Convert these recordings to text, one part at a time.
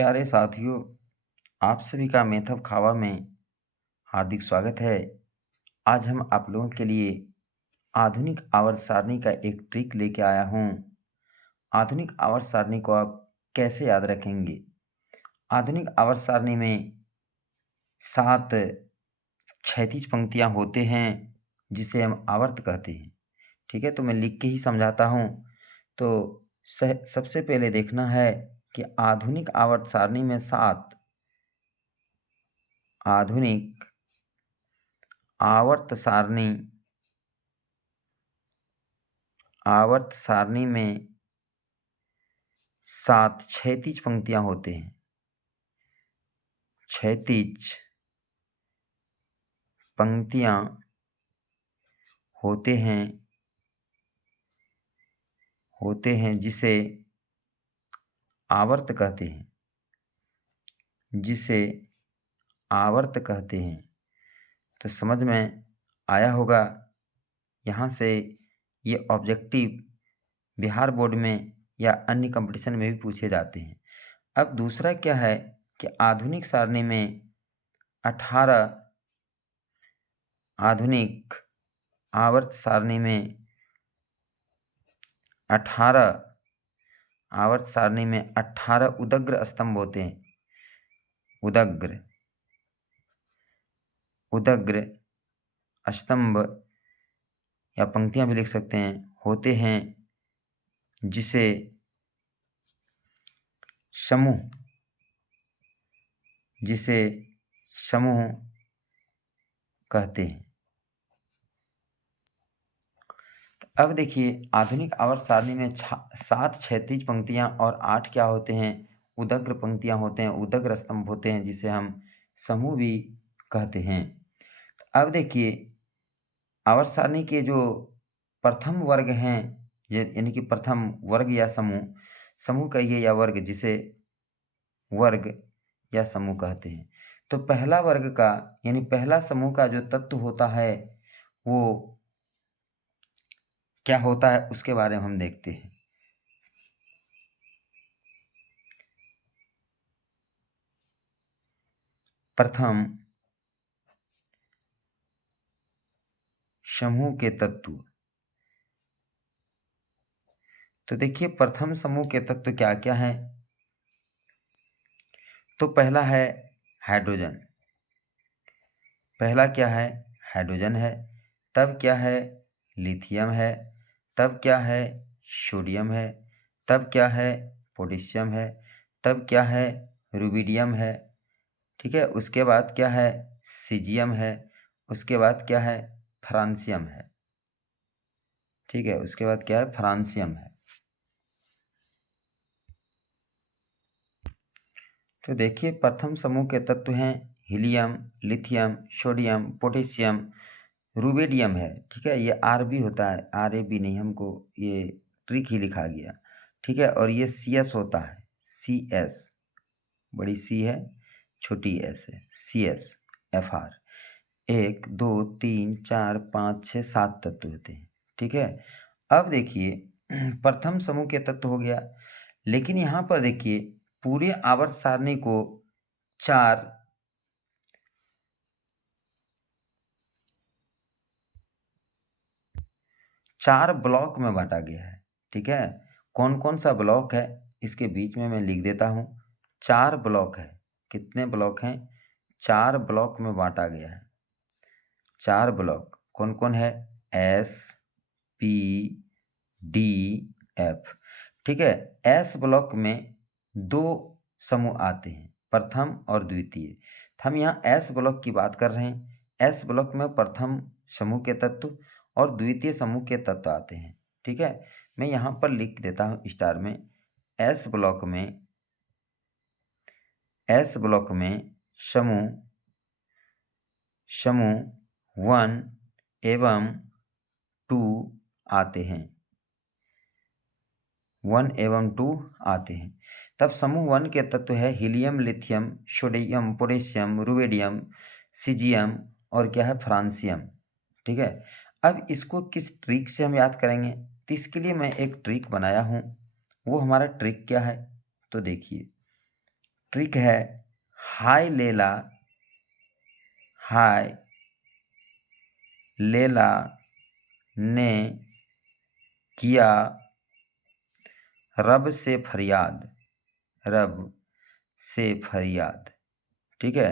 प्यारे साथियों, आप सभी का मेथव खावा में हार्दिक स्वागत है। आज हम आप लोगों के लिए आधुनिक आवर्त सारणी का एक ट्रिक लेके आया हूँ। आधुनिक आवर्त सारणी को आप कैसे याद रखेंगे? आधुनिक आवर्त सारणी में 7 क्षैतिज पंक्तियाँ होते हैं, जिसे हम आवर्त कहते हैं। ठीक है, तो मैं लिख के ही समझाता हूँ। तो सबसे पहले देखना है कि आधुनिक आवर्त सारणी में 7 आधुनिक आवर्त सारणी में 7 क्षैतिज पंक्तियाँ होते हैं। क्षैतिज पंक्तियाँ होते हैं जिसे आवर्त कहते हैं। तो समझ में आया होगा। यहाँ से ये ऑब्जेक्टिव बिहार बोर्ड में या अन्य कंपटीशन में भी पूछे जाते हैं। अब दूसरा क्या है कि आधुनिक सारणी में 18 आधुनिक आवर्त सारणी में 18 उदग्र स्तंभ होते हैं। उदग्र स्तंभ या पंक्तियां भी लिख सकते हैं, होते हैं जिसे समूह कहते हैं। अब देखिए, आधुनिक आवर्त सारणी में 7 क्षैतिज पंक्तियां और 8 क्या होते हैं? उदग्र पंक्तियां होते हैं, उदग्र स्तंभ होते हैं, जिसे हम समूह भी कहते हैं। अब देखिए, आवर्त सारणी के जो प्रथम वर्ग हैं, यानी कि प्रथम वर्ग या समूह कहिए या वर्ग, जिसे वर्ग या समूह कहते हैं। तो पहला वर्ग का यानी पहला समूह का जो तत्व होता है वो क्या होता है, उसके बारे में हम देखते हैं। प्रथम समूह के तत्व। तो देखिए, प्रथम समूह के तत्व क्या क्या हैं? तो पहला है हाइड्रोजन। पहला क्या है? हाइड्रोजन है। तब क्या है? लिथियम है। तब क्या है? सोडियम है। तब क्या है? पोटेशियम है। तब क्या है? रुबिडियम है। ठीक है, उसके बाद क्या है? सीजियम है। उसके बाद क्या है? फ्रांसियम है। ठीक है, उसके बाद क्या है? फ्रांसियम है। तो देखिए, प्रथम समूह के तत्व हैं helium, lithium, sodium, potassium, rubidium है। ठीक है, ये आर भी होता है, आर ए भी नहीं, हमको ये ट्रिक ही लिखा गया। ठीक है, और ये सी एस होता है, सी एस, बड़ी सी है, छोटी एस है, सी एस एफ आर। 1 2 3 4 5 6 7 तत्व होते हैं। ठीक है, अब देखिए, प्रथम समूह के तत्व हो गया, लेकिन यहाँ पर देखिए पूरे आवर्त सारणी को 4 ब्लॉक में बांटा गया है। ठीक है, कौन कौन सा ब्लॉक है इसके बीच में मैं लिख देता हूँ। 4 ब्लॉक है। कितने ब्लॉक हैं? 4 ब्लॉक में बांटा गया है। 4 ब्लॉक कौन कौन है? S, P, D, F. ठीक है, एस ब्लॉक में 2 समूह आते हैं, प्रथम और द्वितीय। तो हम यहाँ एस ब्लॉक की बात कर रहे हैं। एस ब्लॉक में प्रथम समूह के तत्व और द्वितीय समूह के तत्व आते हैं। ठीक है, मैं यहाँ पर लिख देता हूँ स्टार में। एस ब्लॉक में समूह 1 एवं 2 आते हैं। 1 एवं 2 आते हैं। तब समूह 1 के तत्व है helium, lithium, sodium, potassium, rubidium, caesium और क्या है? फ्रांसियम। ठीक है, अब इसको किस ट्रिक से हम याद करेंगे? तो इसके लिए मैं एक ट्रिक बनाया हूँ। वो हमारा ट्रिक क्या है? तो देखिए, ट्रिक है, हाय लेला, हाय लेला ने किया रब से फरियाद, रब से फरियाद। ठीक है,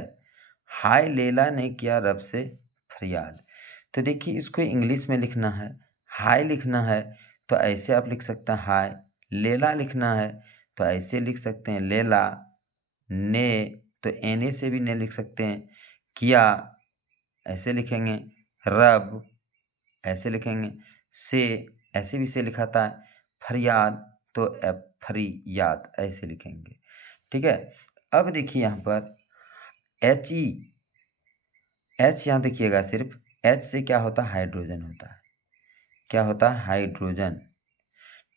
हाय लेला ने किया रब से फरियाद। तो देखिए इसको इंग्लिश में लिखना है, हाय लिखना है तो ऐसे आप लिख सकते हैं हाय, लेला लिखना है तो ऐसे लिख सकते हैं लेला, ने तो एने से भी ने लिख सकते हैं, किया ऐसे लिखेंगे, रब ऐसे लिखेंगे, से ऐसे भी से लिखाता है, फरियाद तो फरियाद ऐसे लिखेंगे। ठीक है, अब देखिए यहाँ पर एच ई, एच यहाँ देखिएगा, सिर्फ एच से क्या होता है, हाइड्रोजन होता है। क्या होता है, हाइड्रोजन।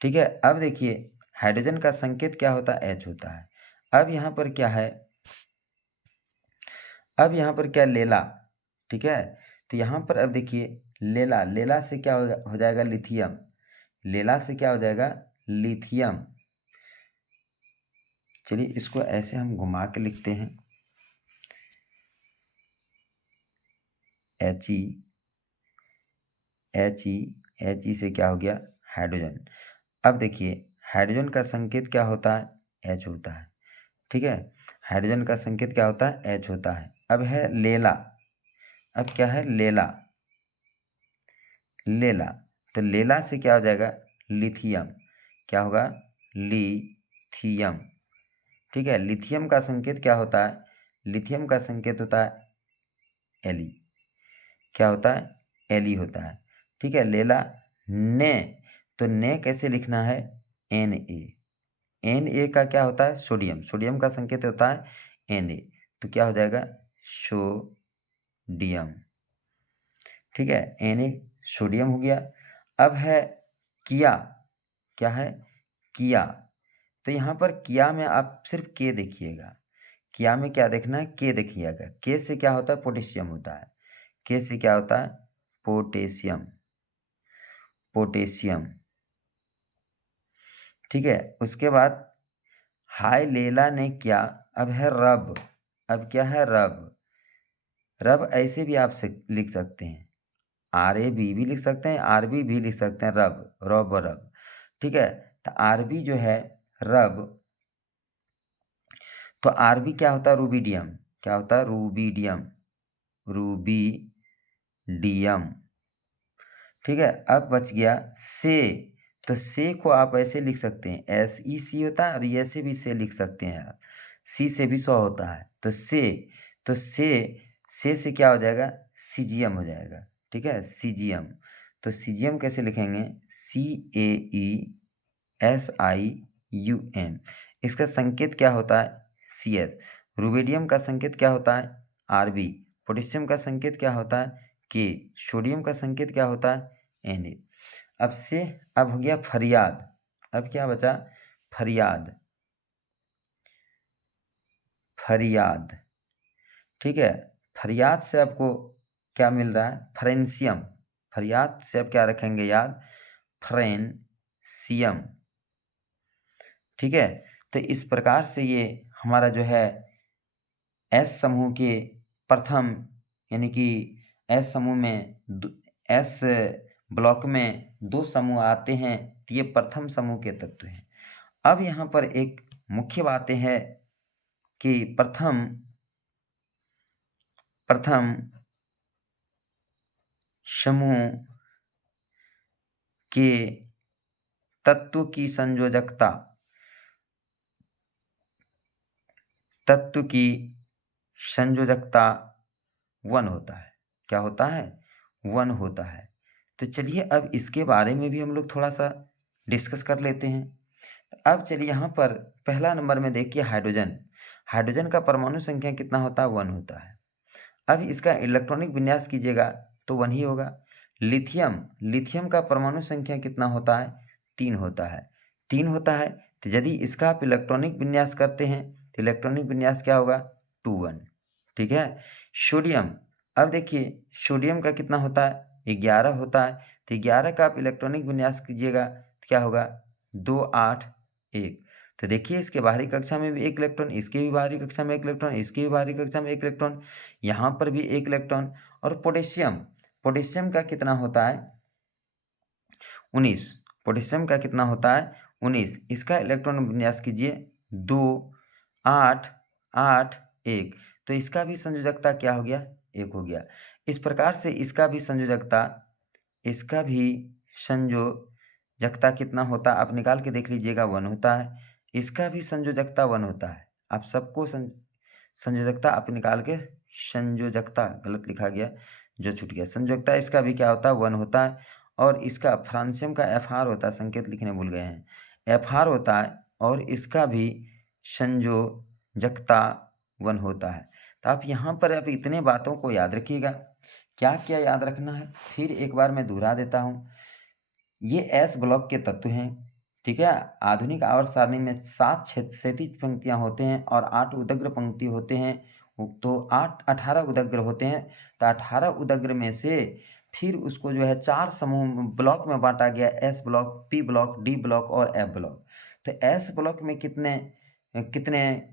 ठीक है, अब देखिए हाइड्रोजन का संकेत क्या होता है, एच होता है। अब यहाँ पर क्या है, अब यहाँ पर क्या, लेला। ठीक है, तो यहाँ पर अब देखिए लेला, लेला से क्या हो जाएगा, लिथियम, लेला से क्या हो जाएगा, लिथियम। चलिए इसको ऐसे हम घुमा के लिखते हैं, H E, H E, H E से क्या हो गया, हाइड्रोजन। अब देखिए हाइड्रोजन का संकेत क्या होता है, एच होता है। ठीक है, हाइड्रोजन का संकेत क्या होता है, एच होता है। अब है लेला, अब क्या है, लेला, लेला, तो लेला से क्या हो जाएगा, लिथियम, क्या होगा, लिथियम। ठीक है, लिथियम का संकेत क्या होता है, लिथियम का संकेत होता है एली, क्या होता है, एली होता है। ठीक है, लेला, ने, तो ने कैसे लिखना है, एन ए, एन ए का क्या होता है, सोडियम, सोडियम का संकेत होता है एन ए, तो क्या हो जाएगा, सोडियम। ठीक है, एन ए सोडियम हो गया। अब है किया, क्या है, किया, तो यहाँ पर किया में आप सिर्फ के देखिएगा, किया में क्या देखना है, के देखिएगा, के से क्या होता है, पोटेशियम होता है, के से क्या होता है, पोटेशियम, पोटेशियम। ठीक है, उसके बाद हाय लेला ने क्या, अब है रब, अब क्या है, रब, रब ऐसे भी आप लिख सकते हैं, आर ए बी भी लिख सकते हैं, आर बी भी लिख सकते हैं, रब, रब, रब। ठीक है, तो आर बी जो है रब, तो आर बी क्या होता है, रूबिडियम, क्या होता है, रूबिडियम, रूबिडियम। ठीक है, अब बच गया से, तो से को आप ऐसे लिख सकते हैं, एस ई सी होता है और ऐसे भी से लिख सकते हैं आप, सी से भी 100 होता है, तो से, तो से क्या हो जाएगा, सीजियम हो जाएगा। ठीक है, सीजियम, तो सीजियम कैसे लिखेंगे, C A E S I U M, इसका संकेत क्या होता है, सी एस। रूबिडियम का संकेत क्या होता है, आर बी। पोटेशियम का संकेत क्या होता है, के। सोडियम का संकेत क्या होता है, एन ए। अब से, अब हो गया फरियाद, अब क्या बचा, फरियाद, फरियाद। ठीक है, फरियाद से आपको क्या मिल रहा है, फ्रेंसियम, फरियाद से आप क्या रखेंगे याद, फ्रेंसियम। ठीक है, तो इस प्रकार से ये हमारा जो है एस समूह के प्रथम, यानी कि एस समूह में एस ब्लॉक में 2 समूह आते हैं, तो ये प्रथम समूह के तत्व हैं। अब यहाँ पर एक मुख्य बातें हैं कि प्रथम समूह के तत्व की संयोजकता, तत्व की संयोजकता 1 होता है, क्या होता है, 1 होता है। तो चलिए अब इसके बारे में भी हम लोग थोड़ा सा डिस्कस कर लेते हैं। अब चलिए यहाँ पर पहला नंबर में देखिए हाइड्रोजन, हाइड्रोजन का परमाणु संख्या कितना होता है, 1 होता है। अब इसका इलेक्ट्रॉनिक विन्यास कीजिएगा तो 1 ही होगा। लिथियम, लिथियम का परमाणु संख्या कितना होता है, 3 होता है, 3 होता है। तो यदि इसका आप इलेक्ट्रॉनिक विन्यास करते हैं तो इलेक्ट्रॉनिक विन्यास क्या होगा, 2 1। ठीक है, सोडियम, अब देखिए सोडियम का कितना होता है, 11 होता है। तो 11 का आप इलेक्ट्रॉनिक विन्यास कीजिएगा तो क्या होगा, 2 8 1। तो देखिए इसके बाहरी कक्षा में भी एक इलेक्ट्रॉन, इसके भी बाहरी कक्षा में एक इलेक्ट्रॉन, इसके भी बाहरी कक्षा में एक इलेक्ट्रॉन, यहाँ पर भी एक इलेक्ट्रॉन। और पोटेशियम, पोटेशियम का कितना होता है 19, पोटेशियम का कितना होता है 19। इसका इलेक्ट्रॉन विन्यास कीजिए 2 8 8 1, तो इसका भी संयोजकता क्या हो गया 1 हो गया। इस प्रकार से इसका भी संयोजकता कितना होता है आप निकाल के देख लीजिएगा 1 होता है। इसका भी संयोजकता 1 होता है। आप सबको संयोजकता आप निकाल के, संयोजकता गलत लिखा गया जो छूट गया, संयोजकता इसका भी क्या होता है 1 होता है। और इसका फ्रांसियम का FR होता है, संकेत लिखने भूल गए हैं, FR होता है और इसका भी संयोजकता 1 होता है। तो आप यहाँ पर आप इतने बातों को याद रखिएगा। क्या क्या याद रखना है फिर एक बार मैं दोहरा देता हूँ। ये S ब्लॉक के तत्व हैं, ठीक है। आधुनिक आवर्त सारणी में 7 क्षैतिज पंक्तियाँ होते हैं और 8 उदग्र पंक्ति होते हैं। तो 18 उदग्र होते हैं। तो 18 उदग्र में से फिर उसको जो है 4 समूह ब्लॉक में बांटा गया, S block, P block, D block और F ब्लॉक। तो S ब्लॉक में कितने कितने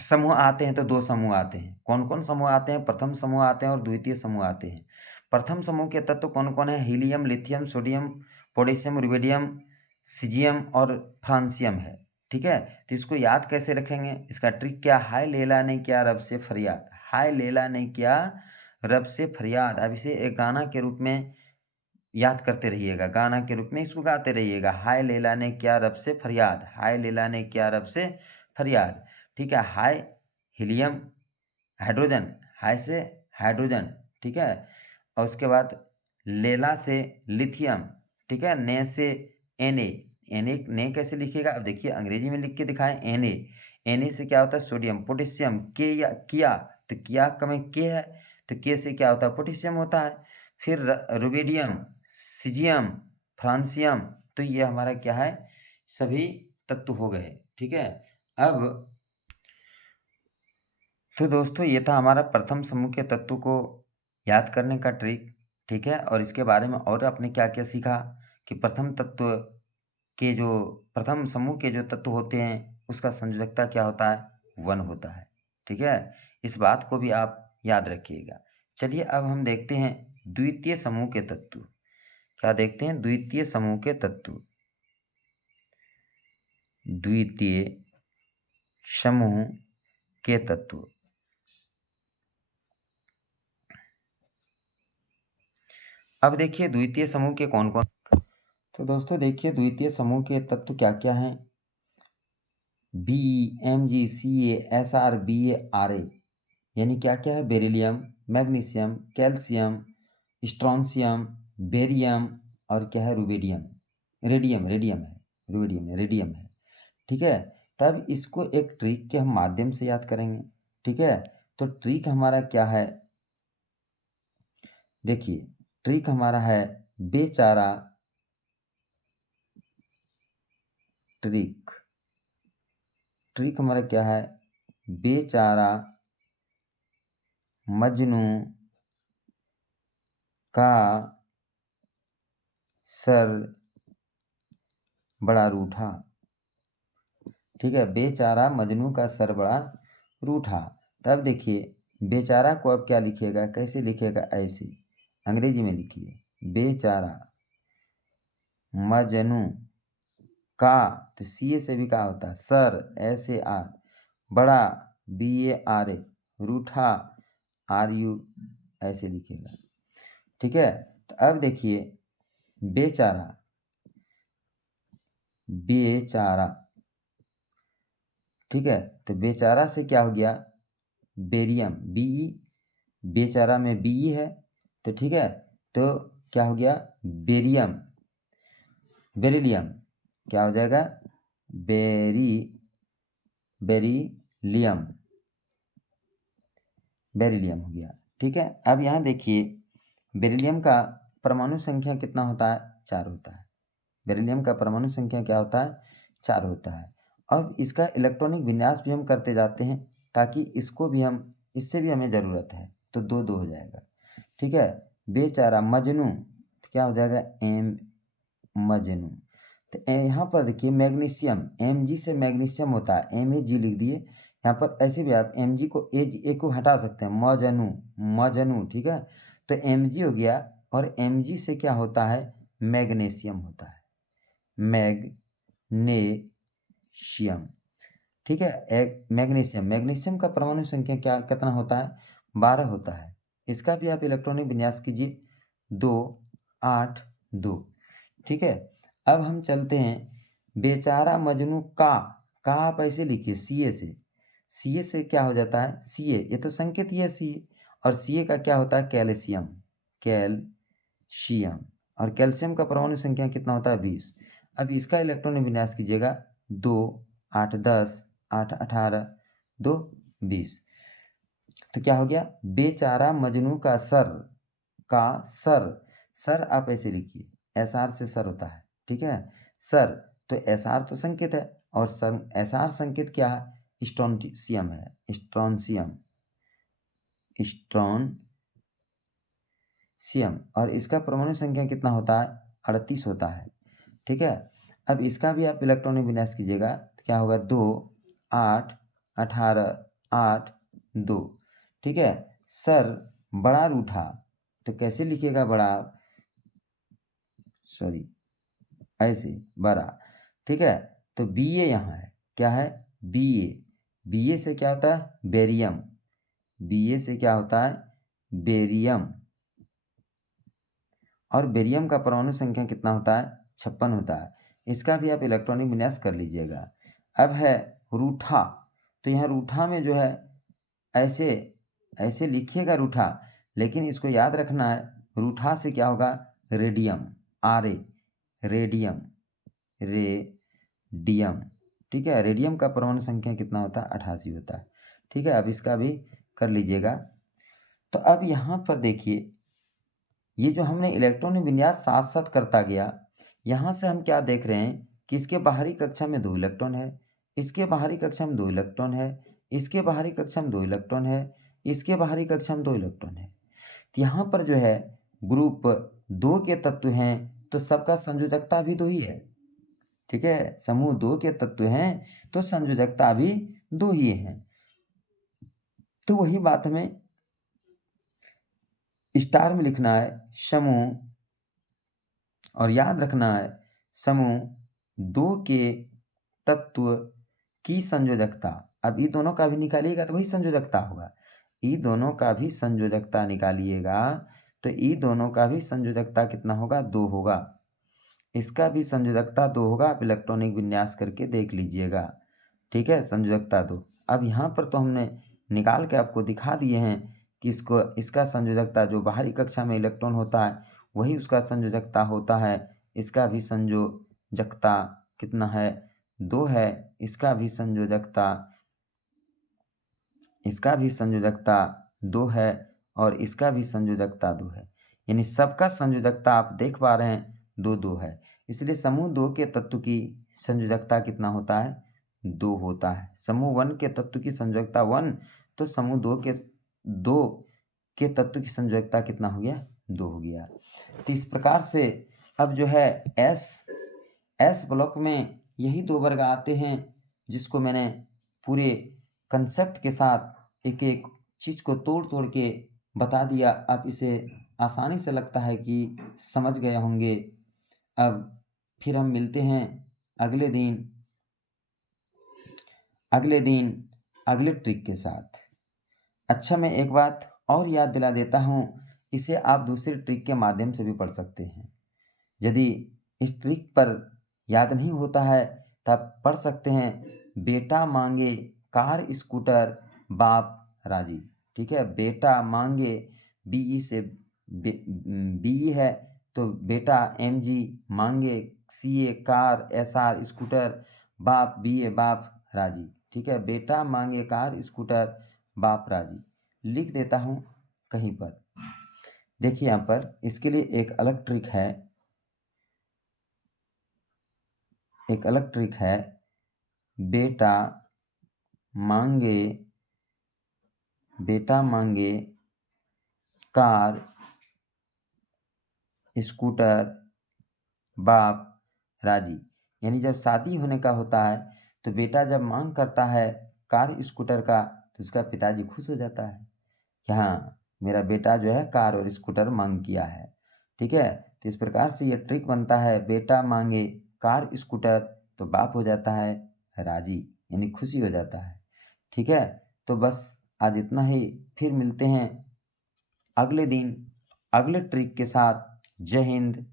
समूह आते हैं? तो 2 समूह आते हैं। कौन कौन समूह आते हैं? प्रथम समूह आते हैं और द्वितीय समूह आते हैं। प्रथम समूह के तत्व कौन कौन है? Helium, lithium, sodium, potassium, rubidium, caesium और फ्रांसियम है, ठीक है। तो इसको याद कैसे रखेंगे? इसका ट्रिक क्या? हाय लैला ने किया रब से फरियाद, हाय लैला ने किया रब से फरियाद। अब इसे एक गाना के रूप में याद करते रहिएगा, गाना के रूप में इसको गाते रहिएगा। हाय लैला ने किया रब से फरियाद, हाय लैला ने किया रब से फरियाद, ठीक है। हाय हीलियम, हाइड्रोजन, हाय से हाइड्रोजन, ठीक है। और उसके बाद लेला से लिथियम, ठीक है। ने से Na, ने कैसे लिखिएगा? अब देखिए अंग्रेजी में लिख के दिखाएं। Na से क्या होता है? सोडियम। पोटेशियम, के या किया, तो किया का में के है, तो के से क्या होता है? पोटेशियम होता है। फिर रुबिडियम, सीजियम, फ्रांसियम, तो ये हमारा क्या है? सभी तत्व हो गए, ठीक है। अब तो दोस्तों ये था हमारा प्रथम समूह के तत्व को याद करने का ट्रिक, ठीक है। और इसके बारे में और आपने क्या क्या सीखा कि प्रथम समूह के जो तत्व होते हैं उसका संयोजकता क्या होता है? 1 होता है, ठीक है। इस बात को भी आप याद रखिएगा। चलिए अब हम देखते हैं द्वितीय समूह के तत्व। क्या देखते हैं? द्वितीय समूह के तत्व। द्वितीय समूह के तत्व। अब देखिए द्वितीय समूह के कौन कौन, तो दोस्तों देखिए द्वितीय समूह के तत्व क्या क्या हैं। Be, Mg, Ca, Sr, Ba, Ra, यानी क्या क्या है? Beryllium, magnesium, calcium, strontium, barium और क्या है? रुबिडियम, रेडियम है, ठीक है। तब इसको एक ट्रिक के हम माध्यम से याद करेंगे, ठीक है। तो ट्रिक हमारा क्या है? देखिए ट्रिक हमारा है बेचारा, ट्रिक हमारा क्या है? बेचारा मजनू का सर बड़ा रूठा, ठीक है। बेचारा मजनू का सर बड़ा रूठा। तब देखिए बेचारा को अब क्या लिखिएगा? कैसे लिखिएगा? ऐसे अंग्रेजी में लिखिए, बेचारा मजनू का, तो सी से भी क्या होता है? सर, SAR, बड़ा, BARA, रूठा, RU, ऐसे लिखिएगा, ठीक है। तो अब देखिए बेचारा, ठीक है। तो बेचारा से क्या हो गया? बेरियम, BE, बेचारा में BE है, तो ठीक है। तो क्या हो गया? बेरिलियम, क्या हो जाएगा? बेरिलियम हो गया, ठीक है। अब यहाँ देखिए बेरिलियम का परमाणु संख्या कितना होता है? 4 होता है। बेरिलियम का परमाणु संख्या क्या होता है? 4 होता है। अब इसका इलेक्ट्रॉनिक विन्यास भी हम करते जाते हैं ताकि इससे भी हमें ज़रूरत है, तो 2 हो जाएगा, ठीक है। बेचारा मजनू, तो क्या हो जाएगा? M, मजनू। तो यहाँ पर देखिए मैग्नीशियम, Mg से मैग्नीशियम होता है, Mag लिख दिए। यहाँ पर ऐसे भी आप Mg को ए को हटा सकते हैं, मजनू, ठीक है। तो Mg हो गया, और Mg से क्या होता है, मैग्नीशियम होता है, मैग्नीशियम, ठीक है। मैग्नीशियम का परमाणु संख्या क्या कितना होता है, 12 होता है। इसका भी आप इलेक्ट्रॉनिक विन्यास कीजिए, 2 8 2, ठीक है। अब हम चलते हैं बेचारा मजनू का आप ऐसे लिखिए सीए से क्या हो जाता है, सीए, ये तो संकेत ही है सीए, और सीए का क्या होता है, कैल्शियम, और कैल्शियम का परमाणु संख्या कितना होता है, 20। अब इसका इलेक्ट्रॉनिक विन्यास कीजिएगा, 2 8 10 8 18 2 20। तो क्या हो गया, बेचारा मजनू का सर आप ऐसे लिखिए, एसआर से सर होता है, ठीक है, सर। तो एसआर तो संकेत है, और एसआर संकेत क्या है, स्ट्रोंशियम है, स्ट्रोंशियम, और इसका परमाणु संख्या कितना होता है, 38 होता है, ठीक है। अब इसका भी आप इलेक्ट्रॉनिक विन्यास कीजिएगा, तो क्या होगा, 2 8 18 8 2, ठीक है। सर बड़ा रूठा, तो कैसे लिखिएगा बड़ा, सॉरी ऐसे बड़ा, ठीक है। तो बी ए यहाँ है, क्या है, बी ए से क्या होता है, बेरियम, बी ए से क्या होता है, बेरियम, और बेरियम का परमाणु संख्या कितना होता है, 56 होता है। इसका भी आप इलेक्ट्रॉनिक विन्यास कर लीजिएगा। अब है रूठा, तो यहाँ रूठा में जो है ऐसे ऐसे लिखिएगा रूठा, लेकिन इसको याद रखना है, रूठा से क्या होगा, रेडियम, रेडियम, ठीक है। रेडियम का परमाणु संख्या कितना होता है, 88 होता है, ठीक है। अब इसका भी कर लीजिएगा। तो अब यहाँ पर देखिए, ये जो हमने इलेक्ट्रॉनिक विन्यास साथ साथ करता गया, यहाँ से हम क्या देख रहे हैं कि इसके बाहरी कक्षा में 2 इलेक्ट्रॉन है, इसके बाहरी कक्षा में 2 इलेक्ट्रॉन है, इसके बाहरी कक्षा में 2 इलेक्ट्रॉन है, इसके बाहरी कक्षा में 2 इलेक्ट्रॉन है। तो यहाँ पर जो है ग्रुप 2 के तत्व हैं, तो सबका संयोजकता भी 2 ही है, ठीक है। समूह 2 के तत्व हैं, तो संयोजकता भी 2 ही है। तो वही बात हमें स्टार में लिखना है, समूह, और याद रखना है समूह 2 के तत्व की संयोजकता। अब ये दोनों का भी निकालिएगा तो वही संयोजकता होगा, ये दोनों का भी संयोजकता निकालिएगा, तो ये दोनों का भी संयोजकता कितना होगा, 2 होगा। इसका भी संयोजकता 2 होगा, आप इलेक्ट्रॉनिक विन्यास करके देख लीजिएगा, ठीक है, संयोजकता 2। अब यहाँ पर तो हमने निकाल के आपको दिखा दिए हैं कि इसका संयोजकता जो बाहरी कक्षा में इलेक्ट्रॉन होता है वही उसका संयोजकता होता है। इसका भी संयोजकता कितना है, 2 है। इसका भी संयोजकता 2 है, और इसका भी संयोजकता 2 है। यानी सबका संयोजकता आप देख पा रहे हैं 2-2 है। इसलिए समूह 2 के तत्व की संयोजकता कितना होता है, 2 होता है। समूह 1 के तत्व की संयोजकता 1, तो समूह 2 के तत्व की संयोजकता कितना हो गया, 2 हो गया। तो इस प्रकार से अब जो है एस ब्लॉक में यही 2 वर्ग आते हैं, जिसको मैंने पूरे कंसेप्ट के साथ एक एक चीज़ को तोड़ के बता दिया। आप इसे आसानी से लगता है कि समझ गए होंगे। अब फिर हम मिलते हैं अगले दिन अगले ट्रिक के साथ। अच्छा, मैं एक बात और याद दिला देता हूँ, इसे आप दूसरे ट्रिक के माध्यम से भी पढ़ सकते हैं। यदि इस ट्रिक पर याद नहीं होता है तब पढ़ सकते हैं, बेटा मांगे कार स्कूटर बाप राजी, ठीक है। बेटा मांगे बीई से बीई है, तो बेटा एमजी, मांगे सीए कार एसआर स्कूटर, बाप बीए बाप राजी, ठीक है। बेटा मांगे कार स्कूटर बाप राजी लिख देता हूँ कहीं पर। देखिए यहाँ पर इसके लिए एक अलग ट्रिक है, बेटा मांगे कार स्कूटर बाप राजी। यानी जब शादी होने का होता है तो बेटा जब मांग करता है कार स्कूटर का तो उसका पिताजी खुश हो जाता है कि हाँ मेरा बेटा जो है कार और स्कूटर मांग किया है। ठीक है, तो इस प्रकार से ये ट्रिक बनता है, बेटा मांगे कार स्कूटर तो बाप हो जाता है राजी, यानी खुशी हो जाता है। ठीक है, तो बस आज इतना ही, फिर मिलते हैं अगले दिन अगले ट्रिक के साथ। जय हिंद,